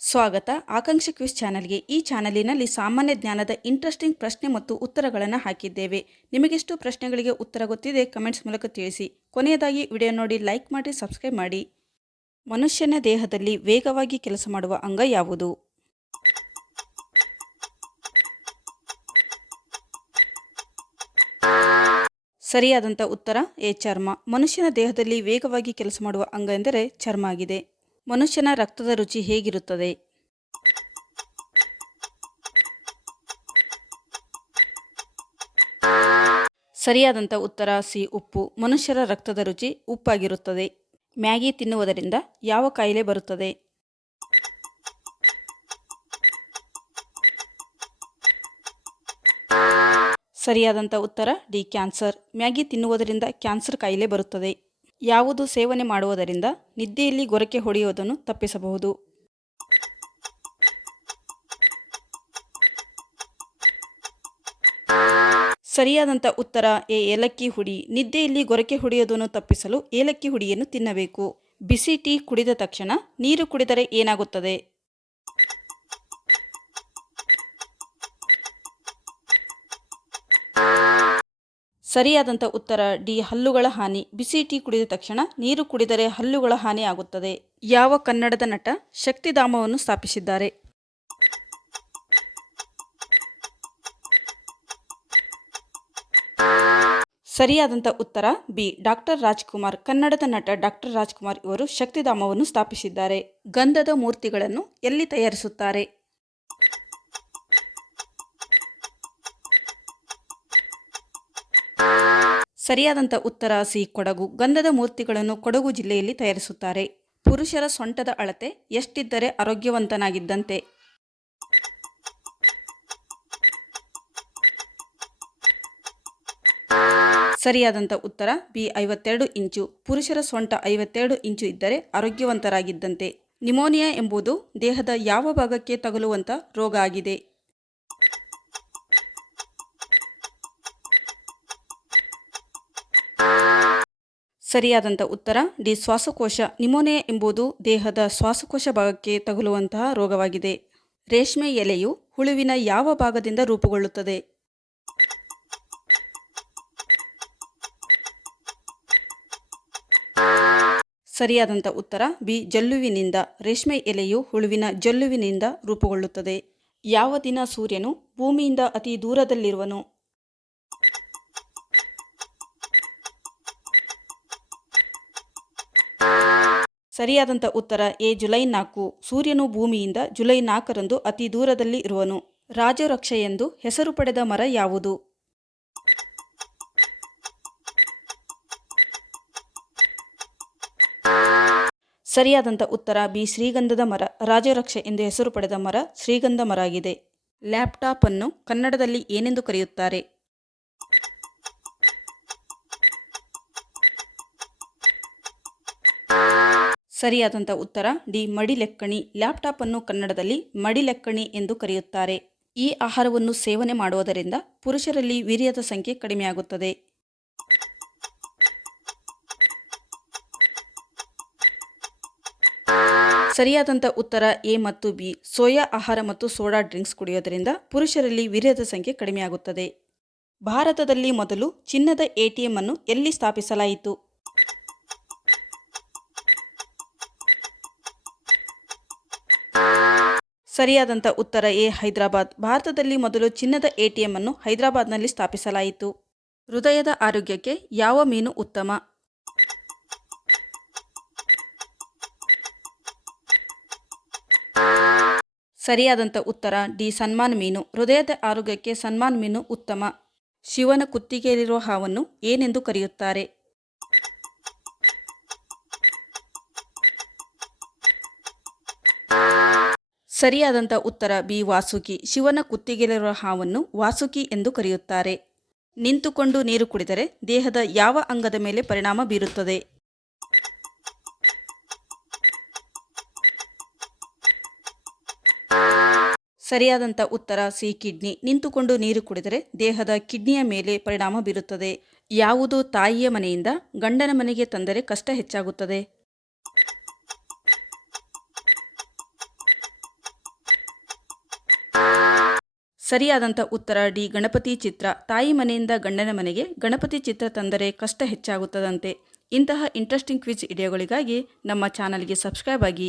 ಸ್ವಾಗತ ಆಕಾಂಕ್ಷಿ ಕ್ವಿಜ್ ಚಾನಲ್ಗೆ. ಈ ಚಾನಲಿನಲ್ಲಿ ಸಾಮಾನ್ಯ ಜ್ಞಾನದ ಇಂಟ್ರೆಸ್ಟಿಂಗ್ ಪ್ರಶ್ನೆ ಮತ್ತು ಉತ್ತರಗಳನ್ನು ಹಾಕಿದ್ದೇವೆ. ನಿಮಗೆಷ್ಟು ಪ್ರಶ್ನೆಗಳಿಗೆ ಉತ್ತರ ಗೊತ್ತಿದೆ ಕಮೆಂಟ್ಸ್ ಮೂಲಕ ತಿಳಿಸಿ. ಕೊನೆಯದಾಗಿ ವಿಡಿಯೋ ನೋಡಿ ಲೈಕ್ ಮಾಡಿ ಸಬ್ಸ್ಕ್ರೈಬ್ ಮಾಡಿ. ಮನುಷ್ಯನ ದೇಹದಲ್ಲಿ ವೇಗವಾಗಿ ಕೆಲಸ ಮಾಡುವ ಅಂಗ ಯಾವುದು? ಸರಿಯಾದಂಥ ಉತ್ತರ ಎ ಚರ್ಮ. ಮನುಷ್ಯನ ದೇಹದಲ್ಲಿ ವೇಗವಾಗಿ ಕೆಲಸ ಮಾಡುವ ಅಂಗ ಎಂದರೆ ಚರ್ಮ ಆಗಿದೆ. ಮನುಷ್ಯನ ರಕ್ತದ ರುಚಿ ಹೇಗಿರುತ್ತದೆ? ಸರಿಯಾದಂಥ ಉತ್ತರ ಸಿ ಉಪ್ಪು. ಮನುಷ್ಯರ ರಕ್ತದ ರುಚಿ ಉಪ್ಪಾಗಿರುತ್ತದೆ. ಮ್ಯಾಗಿ ತಿನ್ನುವುದರಿಂದ ಯಾವ ಕಾಯಿಲೆ ಬರುತ್ತದೆ? ಸರಿಯಾದಂಥ ಉತ್ತರ ಡಿ ಕ್ಯಾನ್ಸರ್. ಮ್ಯಾಗಿ ತಿನ್ನುವುದರಿಂದ ಕ್ಯಾನ್ಸರ್ ಕಾಯಿಲೆ ಬರುತ್ತದೆ. ಯಾವುದು ಸೇವನೆ ಮಾಡುವುದರಿಂದ ನಿದ್ದೆಯಲ್ಲಿ ಗೊರಕೆ ಹೊಡೆಯುವುದನ್ನು ತಪ್ಪಿಸಬಹುದು? ಸರಿಯಾದಂಥ ಉತ್ತರ ಎ ಏಲಕ್ಕಿ ಹುಡಿ. ನಿದ್ದೆಯಲ್ಲಿ ಗೊರಕೆ ಹೊಡೆಯುವುದನ್ನು ತಪ್ಪಿಸಲು ಏಲಕ್ಕಿ ಹುಡಿಯನ್ನು ತಿನ್ನಬೇಕು. ಬಿಸಿ ಟೀ ಕುಡಿದ ತಕ್ಷಣ ನೀರು ಕುಡಿದರೆ ಏನಾಗುತ್ತದೆ? ಸರಿಯಾದಂಥ ಉತ್ತರ ಡಿ ಹಲ್ಲುಗಳ ಹಾನಿ. ಬಿಸಿ ಟೀ ಕುಡಿದ ತಕ್ಷಣ ನೀರು ಕುಡಿದರೆ ಹಲ್ಲುಗಳ ಹಾನಿ ಆಗುತ್ತದೆ. ಯಾವ ಕನ್ನಡದ ನಟ ಶಕ್ತಿಧಾಮವನ್ನು ಸ್ಥಾಪಿಸಿದ್ದಾರೆ? ಸರಿಯಾದಂಥ ಉತ್ತರ ಬಿ ಡಾಕ್ಟರ್ ರಾಜ್ಕುಮಾರ್. ಕನ್ನಡದ ನಟ ಡಾಕ್ಟರ್ ರಾಜ್ಕುಮಾರ್ ಇವರು ಶಕ್ತಿಧಾಮವನ್ನು ಸ್ಥಾಪಿಸಿದ್ದಾರೆ. ಗಂಧದ ಮೂರ್ತಿಗಳನ್ನು ಎಲ್ಲಿ ತಯಾರಿಸುತ್ತಾರೆ? ಸರಿಯಾದಂಥ ಉತ್ತರ ಸಿ ಕೊಡಗು. ಗಂಧದ ಮೂರ್ತಿಗಳನ್ನು ಕೊಡಗು ಜಿಲ್ಲೆಯಲ್ಲಿ ತಯಾರಿಸುತ್ತಾರೆ. ಪುರುಷರ ಸೊಂಟದ ಅಳತೆ ಎಷ್ಟಿದ್ದರೆ ಆರೋಗ್ಯವಂತನಾಗಿದ್ದಂತೆ? ಸರಿಯಾದಂಥ ಉತ್ತರ ಬಿ 52 ಇಂಚು. ಪುರುಷರ ಸೊಂಟ 52 ಇಂಚು ಇದ್ದರೆ ಆರೋಗ್ಯವಂತರಾಗಿದ್ದಂತೆ. ನಿಮೋನಿಯಾ ಎಂಬುದು ದೇಹದ ಯಾವ ಭಾಗಕ್ಕೆ ತಗುಲುವಂಥ ರೋಗ ಆಗಿದೆ? ಸರಿಯಾದಂಥ ಉತ್ತರ ಡಿ ಶ್ವಾಸಕೋಶ. ನಿಮೋನಿಯಾ ಎಂಬುದು ದೇಹದ ಶ್ವಾಸಕೋಶ ಭಾಗಕ್ಕೆ ತಗುಲುವಂತಹ ರೋಗವಾಗಿದೆ. ರೇಷ್ಮೆ ಎಲೆಯು ಹುಳುವಿನ ಯಾವ ಭಾಗದಿಂದ ರೂಪುಗೊಳ್ಳುತ್ತದೆ? ಸರಿಯಾದಂಥ ಉತ್ತರ ಬಿ ಜಲ್ಲುವಿನಿಂದ. ರೇಷ್ಮೆ ಎಲೆಯು ಹುಳುವಿನ ಜಲ್ಲುವಿನಿಂದ ರೂಪುಗೊಳ್ಳುತ್ತದೆ. ಯಾವ ದಿನ ಸೂರ್ಯನು ಭೂಮಿಯಿಂದ ಅತಿ ದೂರದಲ್ಲಿರುವನು? ಸರಿಯಾದಂಥ ಉತ್ತರ ಎ ಜುಲೈ 4. ಸೂರ್ಯನು ಭೂಮಿಯಿಂದ ಜುಲೈ 4ರಂದು ಅತಿ ದೂರದಲ್ಲಿ ಇರುವನು. ರಾಜವೃಕ್ಷ ಎಂದು ಹೆಸರು ಪಡೆದ ಮರ ಯಾವುದು? ಸರಿಯಾದಂಥ ಉತ್ತರ ಬಿ ಶ್ರೀಗಂಧದ ಮರ. ರಾಜವೃಕ್ಷ ಎಂದು ಹೆಸರು ಪಡೆದ ಮರ ಶ್ರೀಗಂಧ ಮರ ಆಗಿದೆ. ಲ್ಯಾಪ್ಟಾಪ್ ಅನ್ನು ಕನ್ನಡದಲ್ಲಿ ಏನೆಂದು ಕರೆಯುತ್ತಾರೆ? ಸರಿಯಾದಂಥ ಉತ್ತರ ಡಿ ಮಡಿಲೆಕ್ಕಣಿ. ಲ್ಯಾಪ್ಟಾಪ್ ಅನ್ನು ಕನ್ನಡದಲ್ಲಿ ಮಡಿಲೆಕ್ಕಣಿ ಎಂದು ಕರೆಯುತ್ತಾರೆ. ಈ ಆಹಾರವನ್ನು ಸೇವನೆ ಮಾಡುವುದರಿಂದ ಪುರುಷರಲ್ಲಿ ವೀರ್ಯದ ಸಂಖ್ಯೆ ಕಡಿಮೆಯಾಗುತ್ತದೆ. ಸರಿಯಾದಂಥ ಉತ್ತರ ಎ ಮತ್ತು ಬಿ. ಸೋಯಾ ಆಹಾರ ಮತ್ತು ಸೋಡಾ ಡ್ರಿಂಕ್ಸ್ ಕುಡಿಯೋದರಿಂದ ಪುರುಷರಲ್ಲಿ ವೀರ್ಯದ ಸಂಖ್ಯೆ ಕಡಿಮೆಯಾಗುತ್ತದೆ. ಭಾರತದಲ್ಲಿ ಮೊದಲು ಚಿನ್ನದ ATM ಅನ್ನು ಎಲ್ಲಿ ಸ್ಥಾಪಿಸಲಾಯಿತು? ಸರಿಯಾದಂಥ ಉತ್ತರ ಎ ಹೈದರಾಬಾದ್. ಭಾರತದಲ್ಲಿ ಮೊದಲು ಚಿನ್ನದ ATM ಅನ್ನು ಹೈದರಾಬಾದ್ನಲ್ಲಿ ಸ್ಥಾಪಿಸಲಾಯಿತು. ಹೃದಯದ ಆರೋಗ್ಯಕ್ಕೆ ಯಾವ ಮೀನು ಉತ್ತಮ? ಸರಿಯಾದಂಥ ಉತ್ತರ ಡಿ ಸನ್ಮಾನ್ ಮೀನು. ಹೃದಯದ ಆರೋಗ್ಯಕ್ಕೆ ಸನ್ಮಾನ್ ಮೀನು ಉತ್ತಮ. ಶಿವನ ಕುತ್ತಿಗೆಯಲ್ಲಿರುವ ಹಾವನ್ನು ಏನೆಂದು ಕರೆಯುತ್ತಾರೆ? ಸರಿಯಾದಂಥ ಉತ್ತರ ಬಿ ವಾಸುಕಿ. ಶಿವನ ಕುತ್ತಿಗೆಯಲ್ಲಿರುವ ಹಾವನ್ನು ವಾಸುಕಿ ಎಂದು ಕರೆಯುತ್ತಾರೆ. ನಿಂತುಕೊಂಡು ನೀರು ಕುಡಿದರೆ ದೇಹದ ಯಾವ ಅಂಗದ ಮೇಲೆ ಪರಿಣಾಮ ಬೀರುತ್ತದೆ? ಸರಿಯಾದಂಥ ಉತ್ತರ ಸಿ ಕಿಡ್ನಿ. ನಿಂತುಕೊಂಡು ನೀರು ಕುಡಿದರೆ ದೇಹದ ಕಿಡ್ನಿಯ ಮೇಲೆ ಪರಿಣಾಮ ಬೀರುತ್ತದೆ. ಯಾವುದು ತಾಯಿಯ ಮನೆಯಿಂದ ಗಂಡನ ಮನೆಗೆ ತಂದರೆ ಕಷ್ಟ ಹೆಚ್ಚಾಗುತ್ತದೆ? ಸರಿಯಾದಂಥ ಉತ್ತರ ಡಿ ಗಣಪತಿ ಚಿತ್ರ. ತಾಯಿ ಮನೆಯಿಂದ ಗಂಡನ ಮನೆಗೆ ಗಣಪತಿ ಚಿತ್ರ ತಂದರೆ ಕಷ್ಟ ಹೆಚ್ಚಾಗುತ್ತದಂತೆ. ಇಂತಹ ಇಂಟ್ರೆಸ್ಟಿಂಗ್ ಕ್ವಿಜ್ ವಿಡಿಯೋಗಳಿಗಾಗಿ ನಮ್ಮ ಚಾನಲ್ಗೆ ಸಬ್ಸ್ಕ್ರೈಬ್ ಆಗಿ.